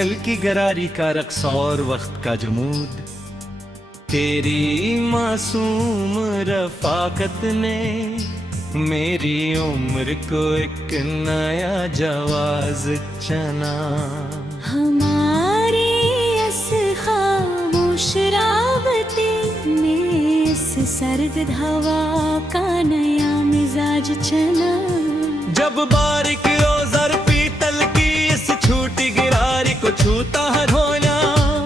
कल की गरारी का रक्स और वक्त का जमूद, तेरी मासूम रफाकत ने मेरी उम्र को एक नया जवाज चना। हमारे इस खामोश राबते में इस सर्द हवा का नया मिजाज चना। जब बारिक ओज़र पीतल की इस छूटी गिरारी को छूता है धोना,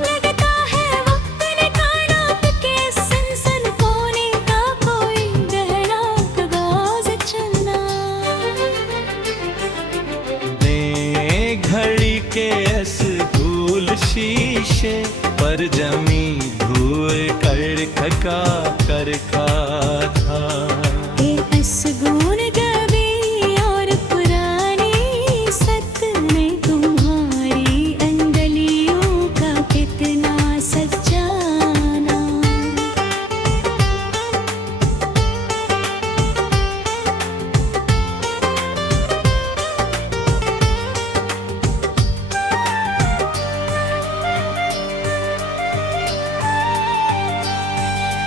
लगता है वक्त ने कायनात के सनसन कोने का कोई गहरा आगाज चलना। ने घड़ी के इस धूल शीशे पर जमी धूल कर खका कर खा था।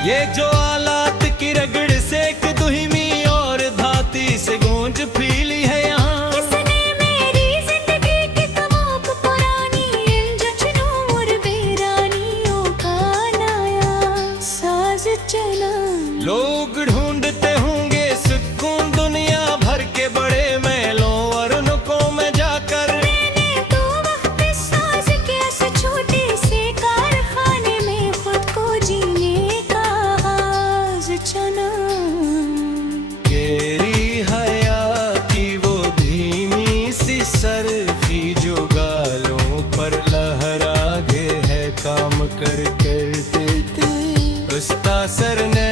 ये जो आलात की रगड़ से एक दुहिमी और धाती से गूंज फीली है यहाँ, किसने मेरी जिंदगी की तमाम पुरानी इन जश्नों और बेरानियों का नया साज चला। लोग ढूंढते होंगे सुकून दुनिया भर के बड़े महलों और नुकों में जाकर, मैंने तो वक्त साज के इस छोटे से कारखाने में खुद को जीने चना। तेरी हया की वो धीमी सी सरफी जो गालों पर लहरागे है काम कर करते, उस तासर ने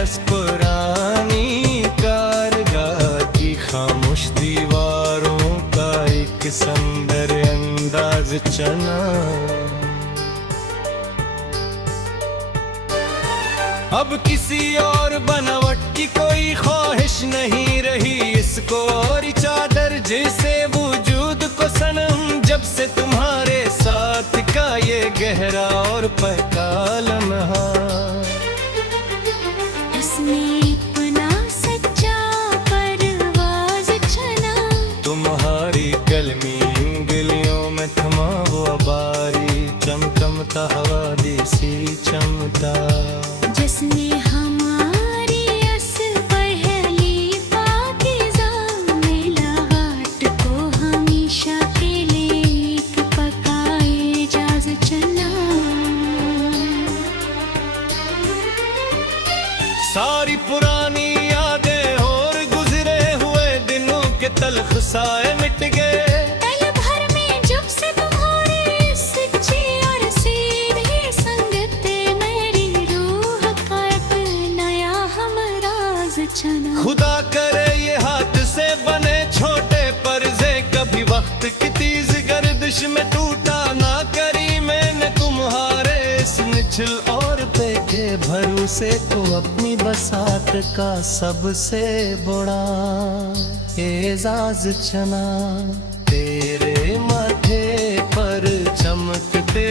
अस पुरानी कारगाह की खामोश दीवारों का एक सुंदर अंदाज चना। अब किसी और बनावट की कोई ख्वाहिश नहीं रही इसको और चादर जिसे वजूद को सनम, जब से तुम्हारे साथ का ये गहरा और पक्का लम्हा, इसमें अपना सच्चा परवाज चला। तुम्हारी कलमी उंगलियों में थमा वो बारी चमचमता हवा देसी चमता, जिसने हमारी अस पहली पाकीज़ा मिलावट को हमेशा के लिए एक पकाए जाज चला। सारी पुरानी यादें और गुजरे हुए दिनों के तल्ख साए मिट गए, पल भर में जब से तुम्हारी सच्ची और सीधी संगत मेरी रूह का एक नया हमराज चना। खुदा करे ये हाथ से बने छोटे पर्दे कभी वक्त की तेज गर्दिश में टूटा ना करी मैंने तुम्हारे इस निछल और पेके भरोसे को अपनी बसात का सबसे बड़ा एजाज चना। तेरे माथे पर चमकते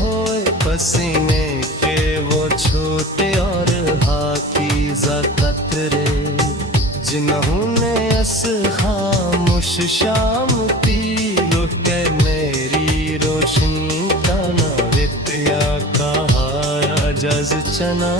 हुए पसीने के वो छोटे और हाकीज़ा कतरे, जिन्होंने इस खामोश शाम पी लुटे मेरी रोशनी का नृत्य कहा जज चना।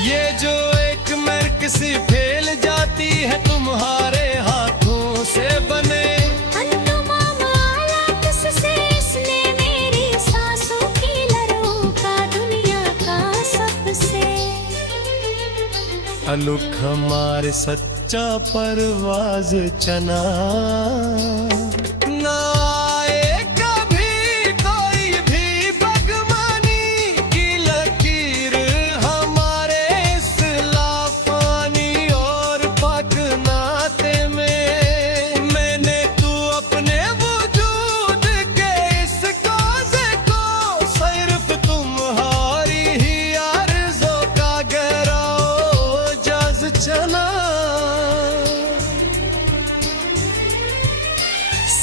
ये जो एक मर्क सी फैल जाती है तुम्हारे हाथों से बने, तमाम आलात से इसने मेरी सांसों की लहरों का दुनिया का सबसे अलुक हमारे सच्चा परवाज चना। ना आए कभी कोई भी बगमानी की लकीर हमारे इस लाफानी और पाक नाते में, मैंने तू अपने वजूद के इस काज़े को सिर्फ तुम्हारी ही आरज़ों का गहरा जज चना।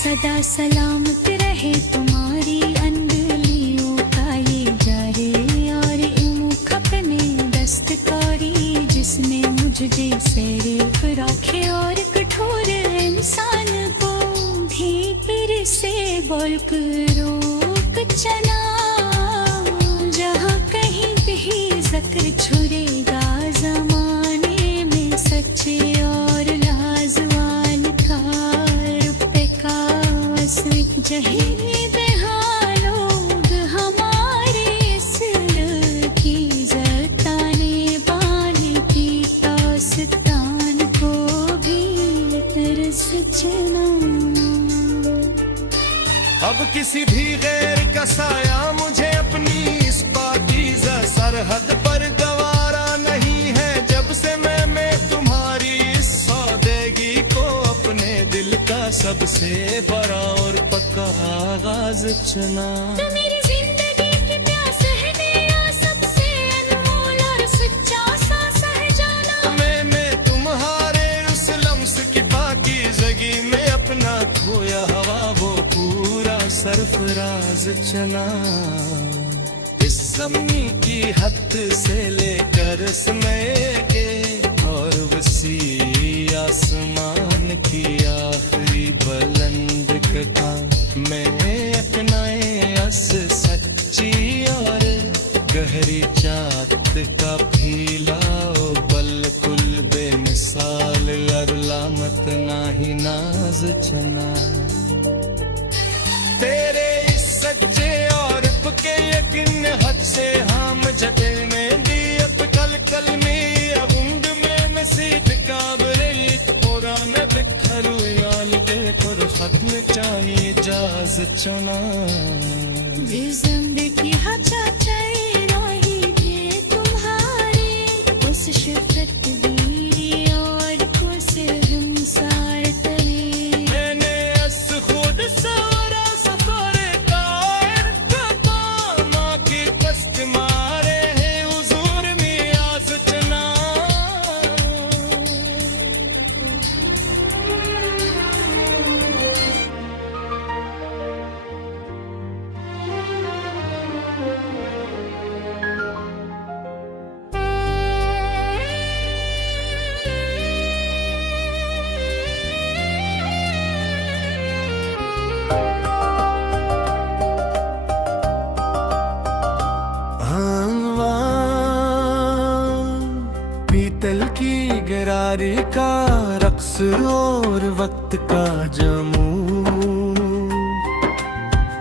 सदा सलामत रहे तुम्हारी अंगुलियों का ये जारे और इमुख अपने दस्तकारी, जिसने मुझ जैसे राखे और कठोर इंसान को भी फिर से बोल्क रोक चला। जहाँ कहीं भी जिक्र छुड़ेगा जमाने में सच्चे और लाजवाल का रुपए का जहीद हाँ लोग हमारे इस की जताने बाने की दास्तान को भी तरस चला। अब किसी भी गैर का साया मुझे अपनी इस पाकीज़ा सरहद पर गवारा नहीं है। जब से मैं तुम्हारी इस सौदेगी को अपने दिल का सबसे बड़ा और पक्का आगाज चुना। तो मेरी जिंदगी की प्यास है तेरा सबसे अनमोल और सच्चा सा सहजाना। मैं तुम्हारे उस लम्स की पाकीज़गी में अपना खोया हवा वो पूरा सरफराज चला। इस ज़मीं की हद से लेकर समय के और वसी आसमान की आखिरी बुलंद कथा मैं अपनाए अस सच्ची और गहरी चाहत का फीलाओ बलकुल बेमिसाल अरलामत नाही नाज चना। तेरे इस सच्चे और के यकीन हद से हम जटे में दी अब कल कल में अबुंद में मसीद काबरे पूरा में बिखरू याल दे पर खत्म चाहिए जाज चुना। जिंदगी हचा राही ये तुम्हारे उस शफकत दीरी और उस हमसार तले। मैंने अस खुद सवरा सफर कायर कपा माँ की कष्ट मारे हैं हुजूर में आज चना। पीतल की गरारे का रक्स और वक्त का जमू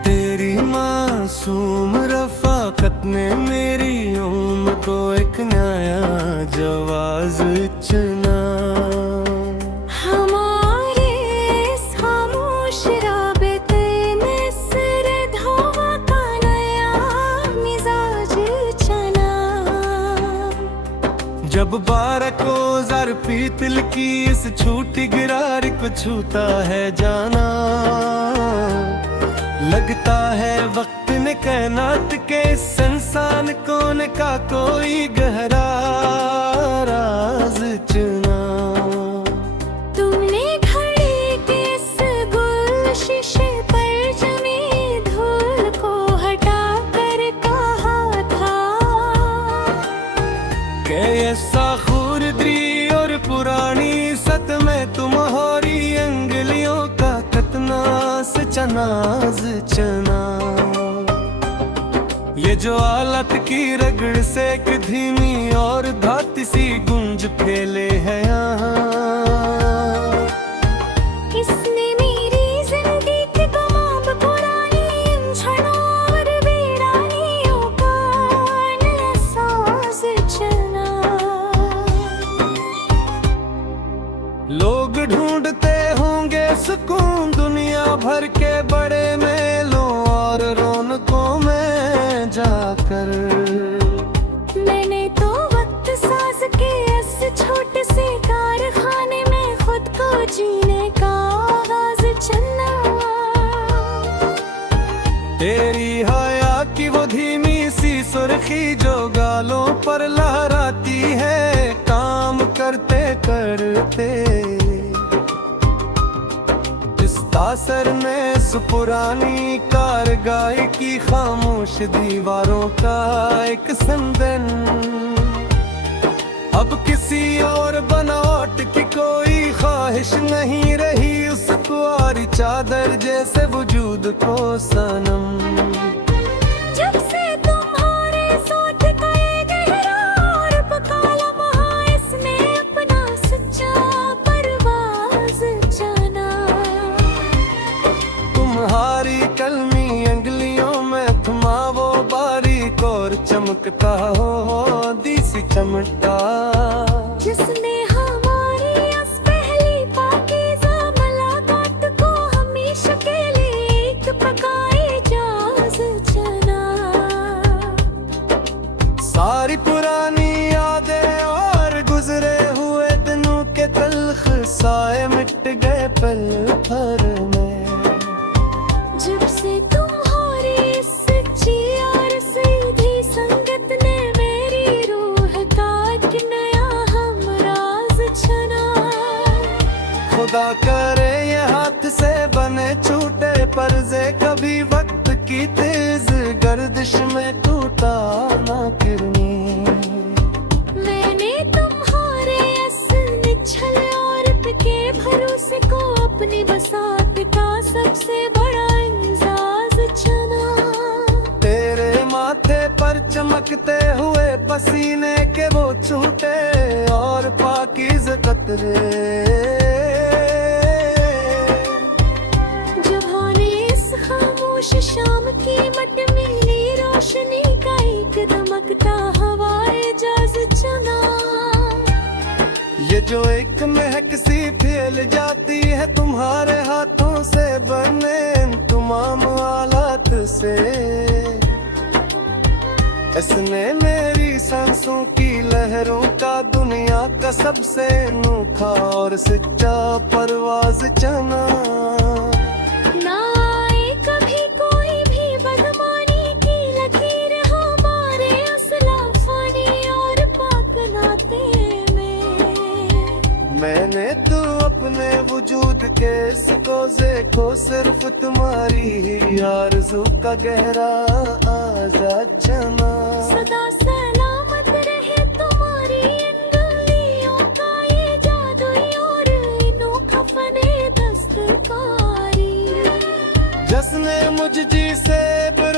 तेरी मासूम रफाकत ने मेरी उम्र को एक नया जवाज चुना। हमारे इस खामोश राबते में सिर धोवा का नया मिजाज चला। जब बारको जर पीतल की इस छूटी गिरार को छूता है जाना, लगता है वक्त ने कायनात के इस इंसान कोने का कोई गहरा राज चुना। तुमने घड़ी के इस गुल शीशे पर जमी धूल को हटा कर कहा था के ये साखूर द्री और पुरानी सत में तुम्हारी अंगलियों का कतना सच्चा नाज चना। ये जो आलत की रगड़ से एक धीमी और धाती सी गूंज फैले है यहाँ। किसने मेरी जिंदगी की तमाम पुरानी छड़ों और वीरानियों का नया साज चना। लोग ढूंढते होंगे सुकून दुनिया भर के बड़े मेलों और रौनकों में जाकर। मैंने तो वक्त साज के इस छोटे से कारखाने में खुद को जीने का आगाज चला। तेरी हया की वो धीमी सी सुर्खी जो गालों पर लहराती है काम करते करते। इस तासर में सुपुरानी कारगाई की खामोश दीवारों का एक संदन। अब किसी और बनावट की कोई ख्वाहिश नहीं रही उस कुंवारी चादर जैसे वजूद को सनम। जब से तुम्हारे सोच का ये गहरा और पका लम्हा इसने अपना सच्चा परवाज़ चना। तुम्हारी कलमी अंगलियों में थमा वो बारीक और चमकता हो देसी चमटा, जिसने हमारी इस पहली पाकीज़ा मुलाकात को हमेशा के लिए एक पकाए जाज़ चना। सारी पुरानी यादें और गुजरे हुए दिनों के तल्ख साए मिट गए पल भर में। जब से तुम्हारी सच्ची और सीधी संगत ने मेरी रूह का एक नया हमराज छना। खुदा करे ये हाथ से बने छूटे पर्दे कभी वक्त की तेज गर्दिश में टूटा ना किरनी। मैंने तुम्हारे इस निश्चल और के भरोसे को अपनी बसात का सबसे बड़ा एजाज चना। तेरे माथे पर चमकते हुए पसीने के वो छूटे और पाकीज़ कतरे। जहाने इस खामोश शाम की मटमीली रोशनी का एक दमकता हवाए जाज चना। ये जो एक महक सी फैल जाती है तुम्हारे हाथों से बने इन तमाम आलात से। इसने मेरी सांसों की लहरों का दुनिया का सबसे अनोखा और सच्चा परवाज़ चना। ना आए कभी कोई भी बदमानी की लकीर हमारे असलाफानी और पाक नाते में। मैंने तो अपने वजूद के इस कोज़े को सिर्फ तुम्हारी ही आरज़ू का गहरा आज़ाद चना। सदा सलामत रहे तुम्हारी इन गलियों का ये जादुई और अनोखा फने दस्तकारी। जिसने मुझ जी से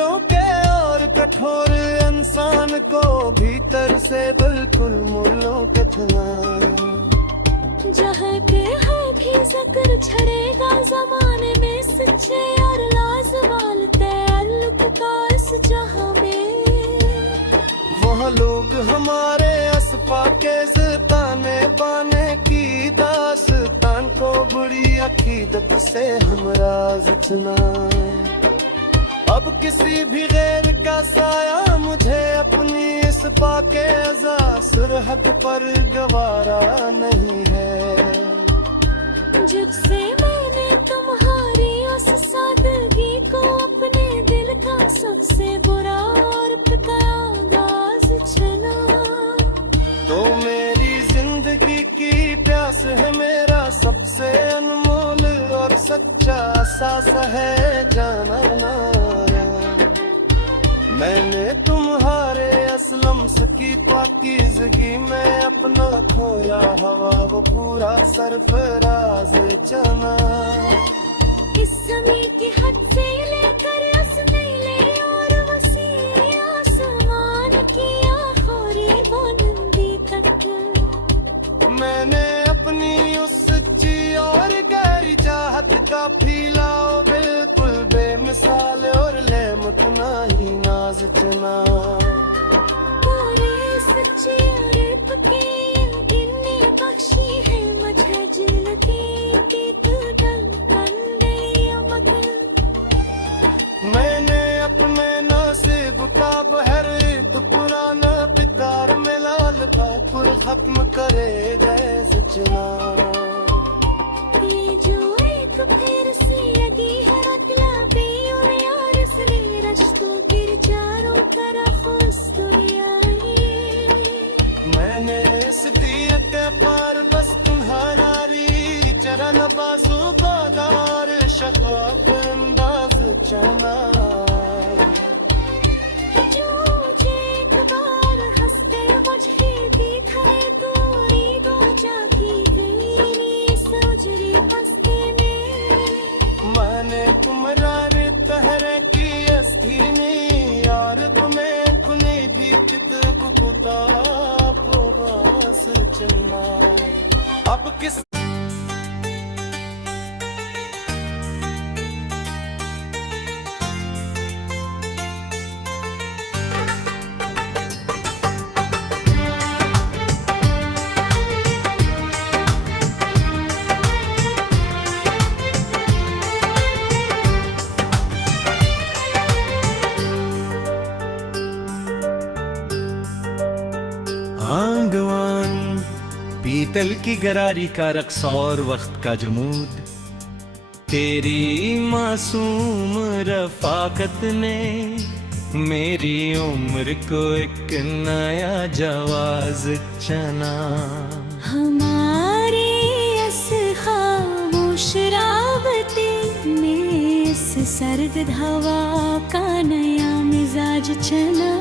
रोके और कठोर इंसान को भीतर से बिल्कुल मुल्लों के थना। जहाँ पे है भी जिक्र छड़ेगा ज़माने में सच्चे और लाजवाल ताल्लुक का इस जहाँ में। वहाँ लोग हमारे असपाकेज़ ताने बाने की दास्तान को बड़ी अकीदत से हमराज चुना। अब किसी भी गैर का साया मुझे अपनी इस पाकीज़ा सरहद पर गवारा नहीं है। जब से मैंने तुम्हारी उस सादगी को अपने दिल का सबसे बुरा और आगाज़ छना। तो मेरी जिंदगी की प्यास है मेरा सबसे अनमोल और सच्चा एहसास है जाना नाया। मैंने तुम्हारे असलम की पाकीज़गी में अपना खोया हवा वो पूरा सरफराज चना। इस समय की हद से लेकर उस नीले और वसीले आसमान की आखिरी बुलंदी तक मैंने अपनी उस सच्ची और गहरी चाहत का फैलाओ बिल्कुल बेमिसाल और लेमतना ही नाज चना। पूरे सच्ची और पक्की यकीनी बख्शी है मुझे जिलती की तुदल बंदे अमक। मैंने अपने नसीब का बहर तो पुराना पिकार में लाल भाकुर खत्म करे गए चना। ये जो एक फिर से लगी है रतलाबी और यार से रश्तों की चारों तरफ उस दुनिया ही। मैंने इस दियत पार बस तुम्हारा चरण बासु बादार शक चना जो एक बार हंसते मुझे दिखाए गोरी गो जागी गई सोजरी बस्ती में मैंने तुम्हारे तहरे की अस्थि में यार तुम्हें खुली दीक्षित कुकुता पोवास चलना अब किस आंगवान पीतल की गरारी का रक्स और वक्त का जमूद तेरी मासूम रफाकत ने मेरी उम्र को एक नया जवाज चना हमारे इस खामोश राबते में इस सर्द हवा का नया मिजाज चला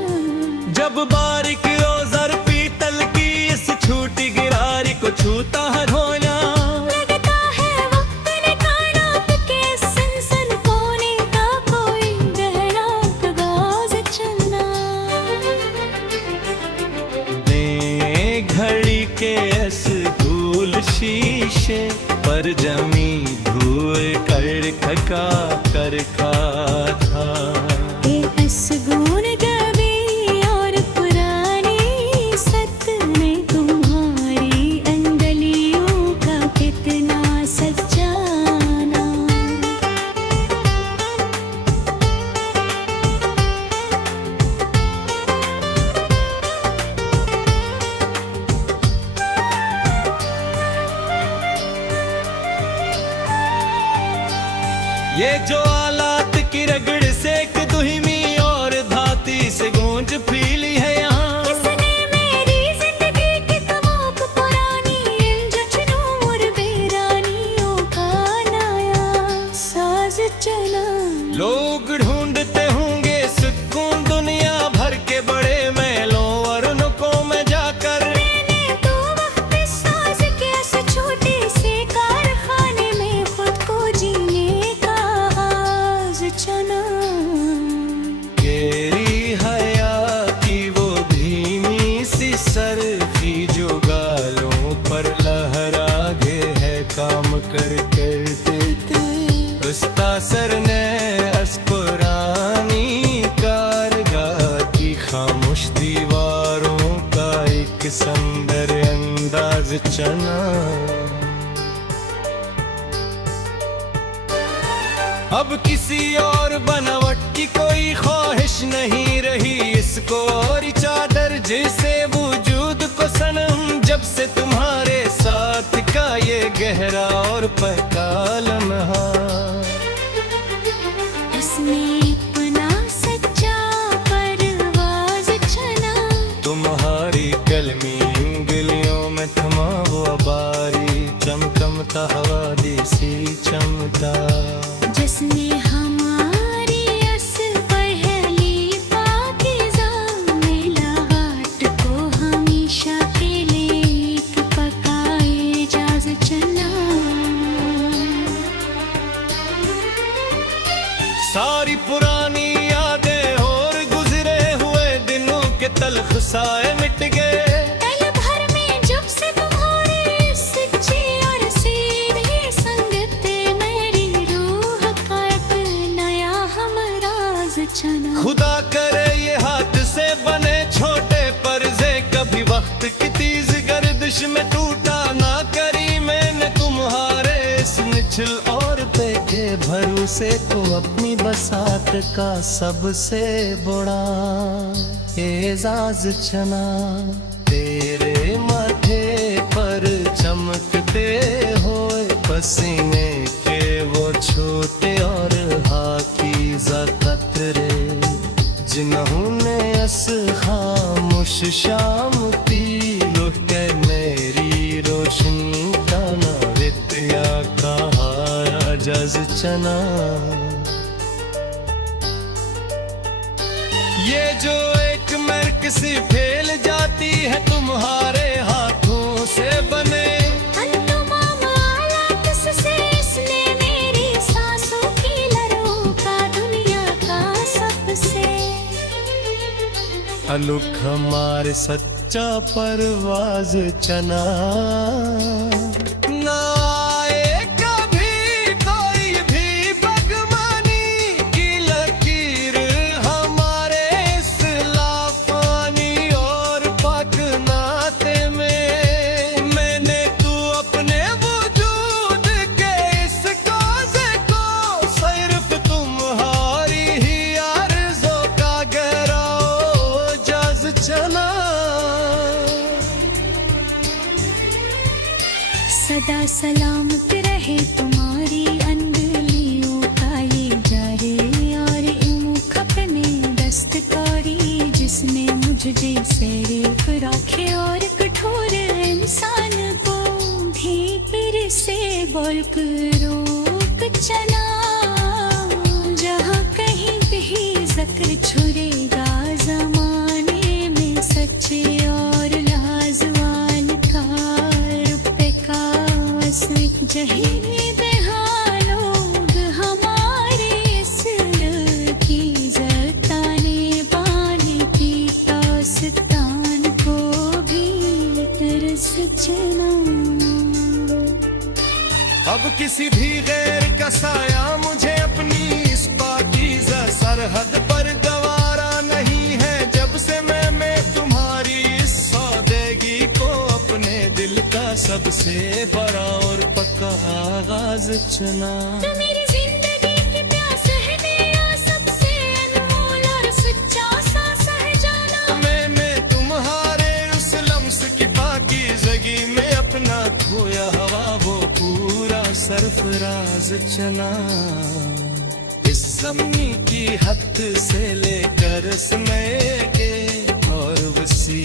जब बारिक औज़र पीतल की इस छूटी गिरारी को छूता है धोना लगता है वक्त ने कायनात के सनसन कोने का कोई गहरा आगाज चलना ने घड़ी के इस धूल शीशे पर जमी धूल कर खका कर खा था के असगुन गवी और पुरानी सत में तुम्हारी अंगलियों का कितना सजाना ये जो आलात की रगड़ से एक दुहिमी और धाती से गूंज फीली है यहाँ किसने मेरी जिंदगी की तमाक पुरानी इन जश्नों और बेरानियों का नया साज चला लोग ढूंढते होंगे सुकून दुनिया भर के बड़े मेलों और नुकों में जाकर मैंने तो वक्त साज के इस छोटे से कारखाने में खुद को जीने का आज चना तेरी हया की वो धीमी सी सरखी जो गालों पर लहरा गे है काम कर करते उस तासर ने अस पुरानी कारगाह की खामोश दीवारों का एक सुंदर अंदाज चना अब किसी और बनावट की कोई ख्वाहिश नहीं रही इसको और चादर जिसे वजूद को सनम जब से तुम्हारे साथ का ये गहरा और पहका लम्हा इसमें अपना सच्चा परवाज चना तुम्हारी कलमी उंगलियों में थमा वो बारी चमचमता हवा देसी चमता जिसने हमारी अस पहली पाकीज़ा मिलावट को हमेशा के लिए एक पकाए जाज चला सारी पुरानी यादें और गुजरे हुए दिनों के तलख साए मिट गए पल भर में जब से तुम्हारी सच्ची और सीधी संगत मेरी रूह का एक नया हमराज चना खुदा करे ये हाथ से बने छोटे पर्जे कभी वक्त की तेज गर्दिश में टूटा ना करी मैंने तुम्हारे इस निछल और बेके भरोसे को अपनी बसात का सबसे बड़ा एजाज चना तेरे माथे पर चमकते हुए पसीने के वो छोटे और हाकीज़ा कतरे जिन्होंने अस खामोश शाम पी लुट के मेरी रोशनी का ना वित्या कहा जज चना ये जो एक मर्क सी फैल जाती है तुम्हारे हाथों से बने। अंतुमाम आला से इसने मेरी सांसों की लहरों का दुनिया का सबसे अनुख हमारे सच्चा परवाज चना। ना आए कभी कोई भी बगमानी की लकीर हमारे इस लाफानी और पाक नाते में। मैंने तू अपने वजूद के इस काज़े को सिर्फ तुम्हारी ही आरज़ों का गहराओ जज चना। सदा सलामत रहे तुम्हारी अंगुलियों का ये जारे और इमुख अपने दस्तकारी जिसने मुझे जैसे राखे और कठोर इंसान को भी फिर से बोल रोक चना। जहाँ कहीं भी जिक्र छुड़ेगा जमाने में सच्चे और लाजवान का रुपए का जहीन बेहालोग हमारे इस दिल की जताने बाने की दास्तान को भी तरस चना। अब किसी भी गैर का साया मुझे अपनी इस पाकीज़ा सरहद पर गवारा नहीं है। जब से मैं तुम्हारी इस सौदेगी को अपने दिल का सबसे बड़ा और पक्का आगाज चुना। तो मेरी जिंदगी की प्यास है नया सबसे अनमोल और सच्चा सांस है जाना। मैंने तुम्हारे उस लम्स की पाकीज़गी में अपना खोया हवा वो पूरा सरफराज चना। इस ज़मीन की हद से लेकर समय के और वसी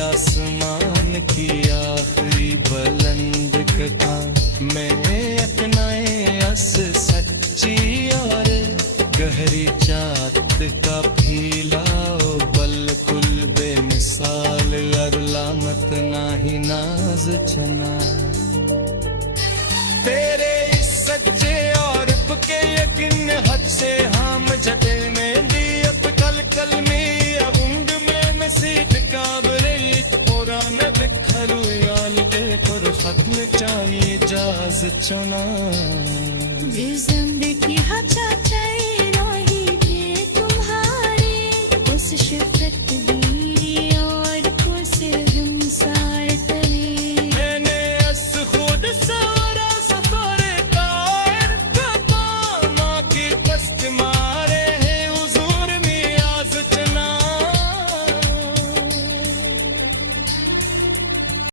आसमान की आखिरी बुलंद कथा मैं अपनाए अस सच्ची और गहरी चात का फीलाओ बलकुल बेमिसाल लरलामत नाही नाज चना। तेरे इस सच्चे और के यकीन हद से हम जटे में दी अब कल कल में अबुंग में मसीद काबरे पूरा न दिखरू याल देखो खत्म चाहिए जाज चुना। जिंदगी हजात